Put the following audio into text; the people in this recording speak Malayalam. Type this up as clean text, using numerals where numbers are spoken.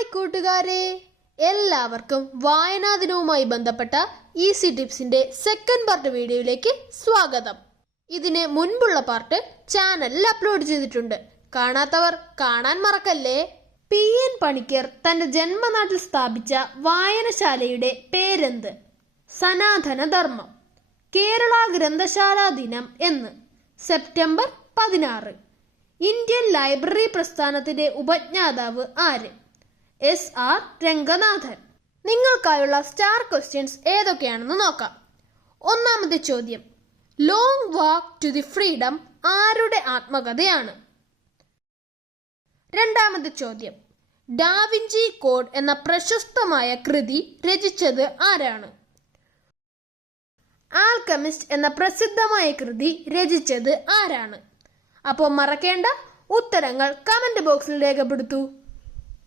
ഹായ് കൂട്ടുകാരെ, എല്ലാവർക്കും വായനാ ദിനവുമായി ബന്ധപ്പെട്ട ഈസി ടിപ്സിന്റെ സെക്കൻഡ് പാർട്ട് വീഡിയോയിലേക്ക് സ്വാഗതം. ഇതിന് മുൻപുള്ള പാർട്ട് ചാനലിൽ അപ്ലോഡ് ചെയ്തിട്ടുണ്ട്. കാണാത്തവർ കാണാൻ മറക്കല്ലേ. PN പണിക്കർ തന്റെ ജന്മനാട്ടിൽ സ്ഥാപിച്ച വായനശാലയുടെ പേരെന്ത്? സനാതന ധർമ്മം. കേരള ഗ്രന്ഥശാലാ ദിനം എന്ന് സെപ്റ്റംബർ 16. ഇന്ത്യൻ ലൈബ്രറി പ്രസ്ഥാനത്തിന്റെ ഉപജ്ഞാതാവ് ആര്? SR രംഗനാഥൻ. നിങ്ങൾക്കായുള്ള സ്റ്റാർ ക്വസ്റ്റ്യൻസ് ഏതൊക്കെയാണെന്ന് നോക്കാം. ഒന്നാമത്തെ ചോദ്യം, long walk to the freedom ആരുടെ ആത്മകഥയാണ്? രണ്ടാമത്തെ ചോദ്യം, ഡാവിഞ്ചി കോഡ് എന്ന പ്രശസ്തമായ കൃതി രചിച്ചത് ആരാണ്? ആൽക്കമിസ്റ്റ് എന്ന പ്രസിദ്ധമായ കൃതി രചിച്ചത് ആരാണ്? അപ്പോൾ മറക്കേണ്ട, ഉത്തരങ്ങൾ കമന്റ് ബോക്സിൽ രേഖപ്പെടുത്തൂ.